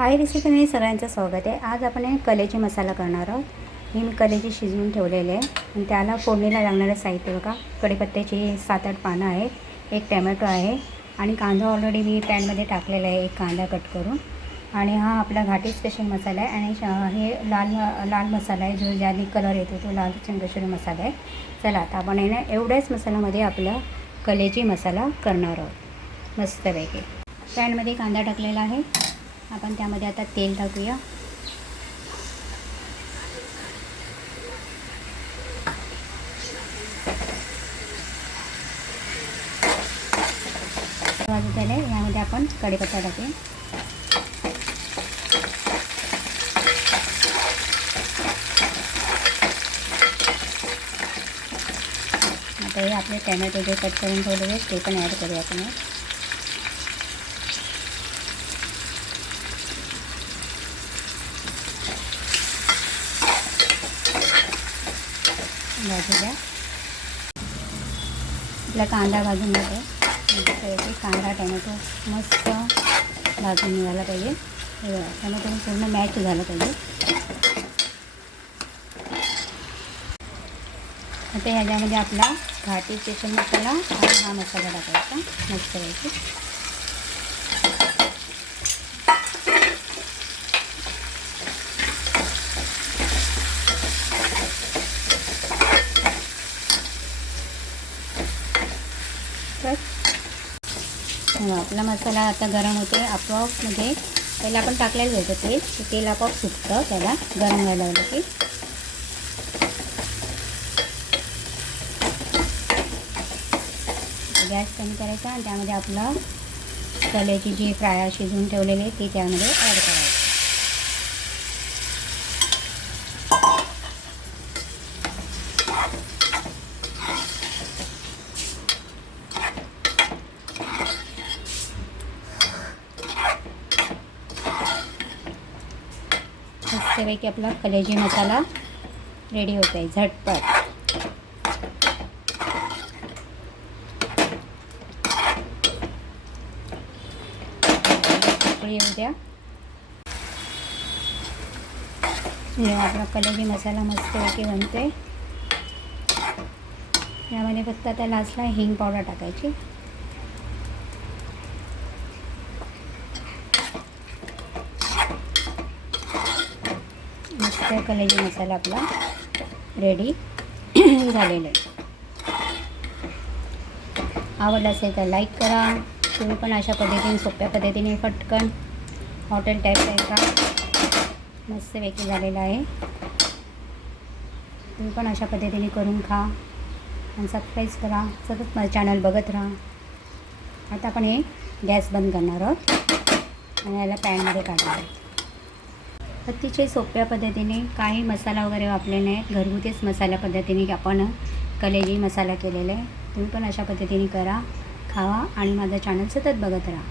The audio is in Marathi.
हाय रेसिपीमध्ये सगळ्यांचं स्वागत आहे. आज आपण कलेची मसाला करणार आहोत. ही मी कलेची शिजवून ठेवलेली आहे. आणि त्याला फोडणीला लागणारं साहित्य बघा. कढीपत्त्याची सात आठ पानं आहेत. एक टॅमॅटो आहे. आणि कांदा ऑलरेडी मी पॅनमध्ये टाकलेला आहे. एक कांदा कट करून. आणि हा आपला घाटी स्पेशल मसाला आहे. आणि श- हे लाल लाल मसाला आहे. जो ज्याने कलर येतो तो लाल चंद्रश्वरी मसाला आहे. चला आता आपण आहे ना एवढ्याच मसाल्यामध्ये आपला कलेची मसाला करणार आहोत. मस्तपैकी. पॅनमध्ये कांदा टाकलेला आहे. आपण त्यामध्ये आता तेल टाकूया. वाजत झाले यामध्ये आपण कढीपत्ता टाकूया. आता हे आपले टॅमॅटो जे कट करून ठेवलेले ते पण ॲड करूया आपण. भाजू द्या आपला कांदा भाजून घेतो. कांदा टॅमॅटो मस्त भाजून निघाला पाहिजे. हे टॅमॅटो पूर्ण मॅच झालं पाहिजे. आता ह्याच्यामध्ये आपला घाटी स्टेशन मसाला आणि हा मसाला टाकायचा मस्त पैकी. तर हो, आपला मसाला आता गरम होतो आहे आपोआप म्हणजे पहिला आपण टाकलेलं होतं तेल. ते तेल आपोआप सुटतं त्याला गरम व्हायला लागलं की. गॅस कमी करायचा आणि त्यामध्ये आपलं तल्याची जी फ्राय शिजवून ठेवलेली आहे ती त्यामध्ये ॲड करायची. मस्तपैकी आपला कलेजी मसाला रेडी होत आहे झटपट येऊ द्या. आपला कलेजी मसाला मस्तपैकी बनते यामध्ये फक्त आता लास्टला हिंग पावडर टाकायची. मस्त कलेजी मसाला आपला रेडी झालेला आहे. आवडला असेल तर लाईक करा. तुम्ही पण अशा पद्धतीने सोप्या पद्धतीने पटकन हॉटेल टाईप आहे का वेगळी झालेला आहे. तुम्ही पण अशा पद्धतीने करून खा आणि सबस्क्राईब करा. सतत माझं चॅनल बघत राहा. आता आपण हे गॅस बंद करणार आहोत. आणि याला पॅनमध्ये काढणार आहोत. अतिशय सोप्या पद्धतीने काही मसाला वगैरे वापरले नाहीत. घरगुतीच मसाल्या पद्धतीने आपण कलेजी मसाला केलेला आहे. तुम्ही पण अशा पद्धतीने करा खावा आणि माझं चॅनल सतत बघत राहा.